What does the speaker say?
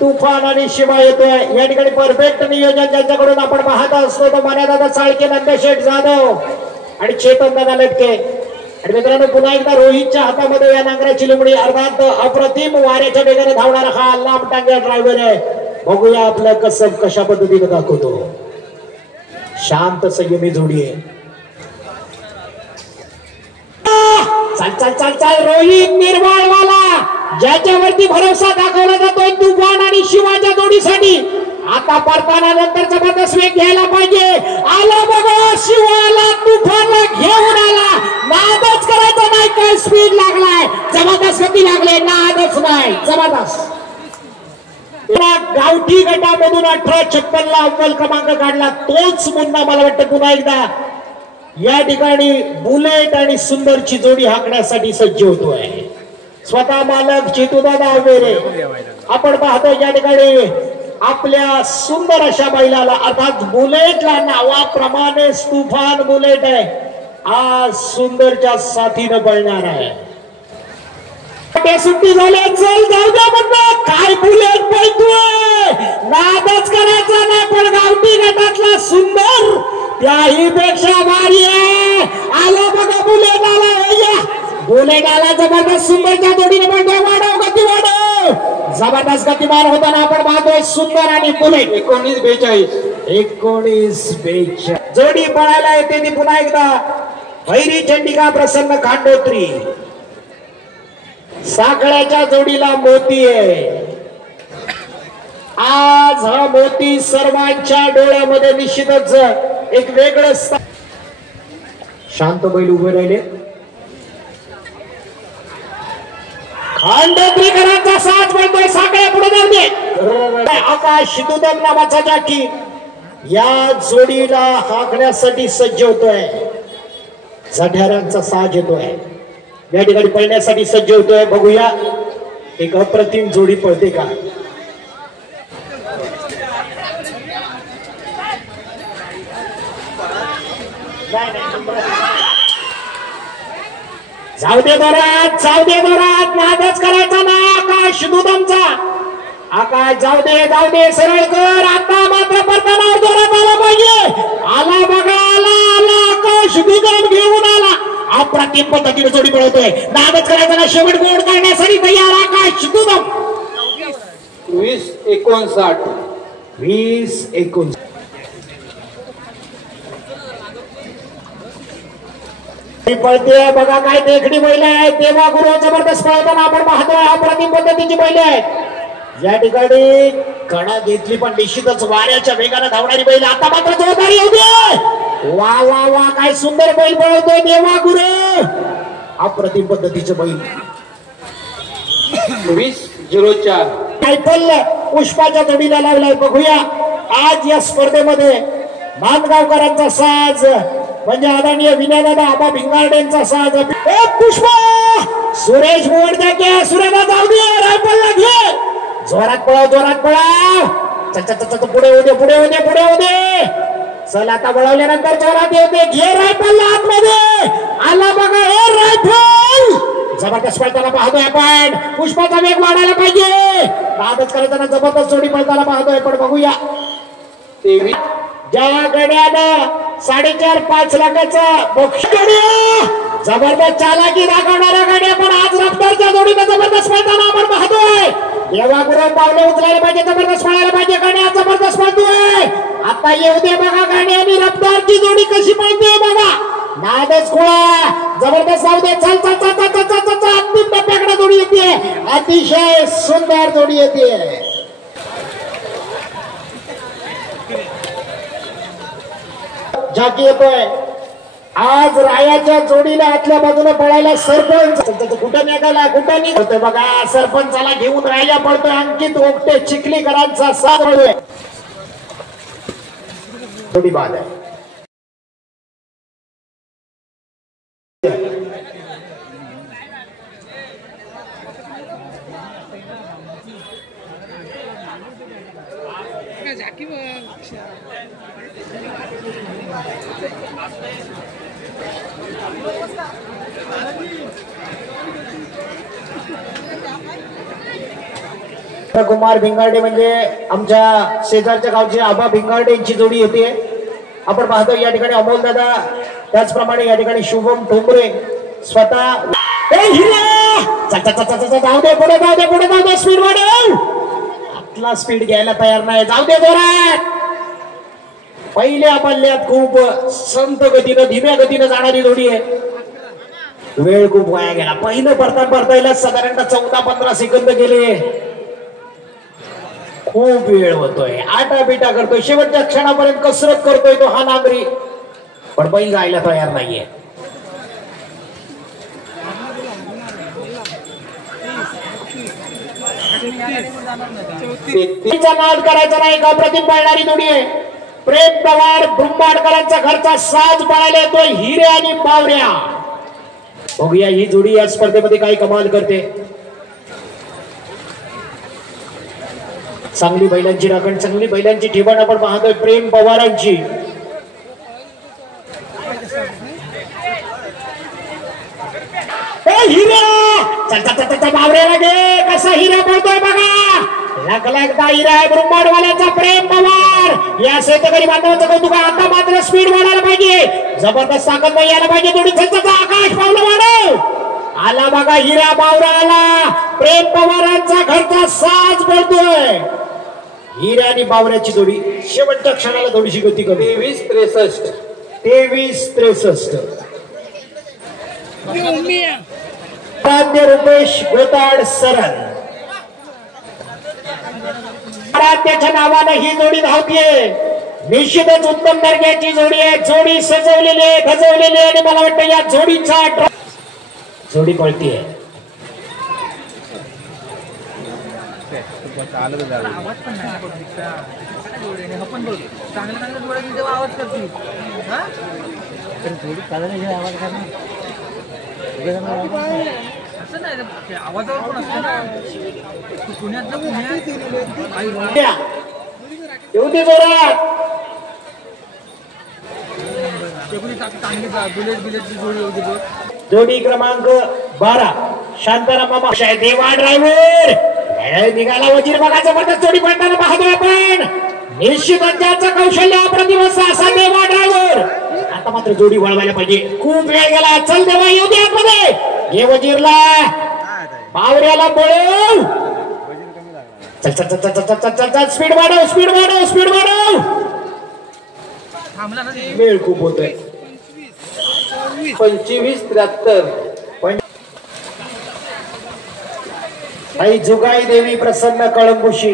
तुफान आणि शिवा येतोय या ठिकाणी परफेक्ट नियोजन ज्यांच्याकडून आपण पाहत असतो तो मान्यदादा चाळके, नंदशेठ जाधव आणि चेतन दादा लटके. आणि मित्रांनो पुन्हा एकदा रोहितच्या हातामध्ये या नांगराची लुमडी अर्थात अप्रतिम वाऱ्याच्या वेगाने धावणारा हा लांब टांग्या ड्रायव्हर आहे. बघूया आपलं कसब कशा पद्धतीने दाखवतो. शांत संयमी जोडी आहे. चल चल चल चल रोहित निर्वाळवाला ज्याच्यावरती भरोसा दाखवला जातोय तुफान आणि शिवाच्या जोडीसाठी. आता परताना नंतर जबरदस्त वेग घ्यायला पाहिजे. आला बघा शिवाला तुफानला घेऊन आला. नादच करायचा नाही. काय स्पीड लागलाय. जबरदस्त गती लागले. नादच नाही. जबरदस्त गावठी गटामधून 1856 ला अव्वल क्रमांक काढला. तोच मुन्ना मला वाटतं पुन्हा एकदा या ठिकाणी बुलेट आणि सुंदरची जोडी हाकण्यासाठी सज्ज होतोय. स्वतः मालक चेतुदादा अवेरे आपण पाहतो या ठिकाणी आपल्या सुंदर अशा बैलाला अर्थात बुलेटला नावाप्रमाणे तुफान बुलेट आहे. आज सुंदरच्या साथीनं पळणार आहे. सुट्टी झाली. चल जाऊ द्या म्हणलं. काय बुलेट पळतोय. नादच करायचा नाही. पण गावठी गटातला सुंदर त्याही पेक्षा भारी आहे. आला बघा बुलेट आला. बुलेट आला. जबरदस्त सुंदरच्या जोडीने पळतोय. वाढव गती वाढव. जबरदस्त गतिमान होताना आपण पाहतोय सुंदर आणि बुलेट. 1942 जोडी पळायला येते ती पुन्हा एकदा भैरी चंडिका प्रसन्न खांडोत्री. साखळ्याच्या जोडीला मोती आहे. आज हा मोती सर्वांच्या डोळ्यामध्ये निश्चितच एक वेगळं शांत बैल उभे राहिले. खांडोत्रीकरांचा साथ म्हणतोय. साखळ्या पुढे जाऊ दे. आकाश दुदम नावाचा जाकी या जोडीला हाकण्यासाठी सज्ज होतोय. झढ्यारांचा साज येतोय. या ठिकाणी पळण्यासाठी सज्ज होतोय. बघूया एक अप्रतिम जोडी पळते का. जाऊ दे दोरात. जाऊ दे दोरात. नादच करायचा ना. आकाश दुदमचा आकाश जाऊ दे सरळ कर. आता मात्र परताना जोरात आला पाहिजे. आला बघा. आला आकाश दुदम घेऊन आला. अप्रतिम पद्धतीने जोडी पळवतोय. नादच करायचा ना. शेवट गोड करण्यासाठी तयार आकाश दुदम. 20-59 20-59 पळते. बघा काय देखणी बैल आहे. तेव्हा गुरु जबरदस्त पळताना आपण पाहतोय. अप्रतिम पद्धतीची बैल आहेत. या ठिकाणी कडा घेतली पण निश्चितच वाऱ्याच्या वेगाने धावणारी बैल. आता मात्र जोरदारी येऊ दे. वा वा वा काय सुंदर बैल पळवतोय देवा गुरु. अप्रतिम पद्धतीचे बैल. 20-04 रायफल पुष्पाच्या जोडीला लावलाय. बघूया आज या स्पर्धेमध्ये मानगावकरांचा साज म्हणजे आदरणीय विनयदादा आबा भिंगारडेंचा साज. पुष्पा सुरेश मोडद्या. सुरेला जाऊ दे. रायफलला घे. जोरात पळाव. जोरात पळाव. पुढे होऊ दे. चल आता वळवल्यानंतर जोरात येऊ दे. घे रायफलला आतमध्ये. आला बघा हे रायफल. जबरदस्त पळताना पाहतोय आपण. पुष्पाचा वेग वाढायला पाहिजे. नादच करताना जबरदस्त जोडी पळताना पाहतोय. पण बघूया 23 ज्या गड्यानं 4.5-5 लाखाचा बक्षीस जबरदस्त चालाकी दाखवणाऱ्या गाड्या पण आज रफ्तारच्या जोडीने जबरदस्त पळताना आपण पाहतोय. देवा गुरु पावले उचलायला पाहिजे. जबरदस्त पळायला पाहिजे. गाड्या जबरदस्त पळतोय. आता येऊ दे बघा गाडी आणि रफ्तारची जोडी कशी पळते बघा. नादच खोळा. जबरदस्त जाऊ दे. चल चल चल चल चल चल. अंतिम टप्प्याकडे जोडी येते. अतिशय सुंदर जोडी येते. जाकी येतोय. आज रायाच्या जोडीला आतल्या बाजूने पळायला सरपंच. कुठं निघाला कुठं निघतोय बघा. सरपंचाला घेऊन राया पडतोय. अंकित ओकटे चिखलीकरांचा साथ पळतोय. जोडी बाद आहे. कुमार भिंगारडे म्हणजे आमच्या शेजारच्या गावचे आबा भिंगारडे यांची जोडी येते. आपण पाहतो या ठिकाणी अमोल दादा, त्याचप्रमाणे या ठिकाणी शुभम ठोंबरे स्वतः. जाऊ दे पुढे, जाऊ दे पुढे, जाऊ दे, स्पीड वाढव. आतला स्पीड घ्यायला तयार नाही, जाऊ दे जोरात. पहिल्या पल्ल्यात खूप संत गतीनं धीम्या गतीनं जाणारी जोडी आहे. वेळ खूप वाया गेला. पहिलं परतायला साधारणतः 14-15 सेकंद गेले. खूप वेळ होतोय, आटापिटा करतोय, शेवटच्या क्षणापर्यंत कसरत करतोय तो हा नागरी, पण बैल जायला तयार नाहीये. नाद करायचा नाही का? प्रतिम पळणारी जोडी आहे. प्रेम पवार ब्रह्माडकरांचा घरचा साज पळायला येतोय हिरे आणि बावऱ्या. बघूया ही जोडी या स्पर्धेमध्ये काही कमाल करते. चांगली बैलांची राखण, चांगली बैलांची ठिकाण आपण पाहतोय प्रेम पवारांची. बावऱ्याला घे, कसा हिरा पडतोय बघा. लखलखदा हिरा आहे ब्रह्मांडवाल्याचा प्रेम पवार. या शेतकरी बांधवांचं कौतुक. आता मात्र स्पीड वाढायला पाहिजे, जबरदस्त ताकद यायला पाहिजे. थोडी आकाश पावलं वाढव. आला बघा हिरा बावरा आला. प्रेम पवारांचा घरचा साज पडतोय. हिरा आणि बावऱ्याची जोडी शेवटच्या क्षणाला थोडीशी गती कमी. 23-63. आराध्य रुपेश गोताड सरन, आराध्याच्या नावानं ही जोडी धावतीये. निश्चितच उत्तम दर्जाची जोडी आहे. जोडी सजवलेली आहे, गजवलेली आहे, आणि मला वाटतं या जोडीचा जोडी पळतीये. येऊ दे जोरात. जोडी क्रमांक 12 शांताराम मामा देवा ड्रायव्हर निघाला. वजीर बघा जबरदस्त जोडी पळताना पाहतोय आपण. निश्चितच त्याचं कौशल्य अप्रतिमच असा देवा ड्रायव्हर. आता मात्र जोडी वळवायला पाहिजे, खूप वेळ गेला. चल देवा येऊ दे आतमध्ये. हे वजीरला बावऱ्याला पळव. चल चल चल चल चल चल चल, स्पीड वाढव, स्पीड वाढव, स्पीड वाढव. वेळ खूप होतोय. 25-73. आई जुगाई देवी प्रसन्न कळंबुशी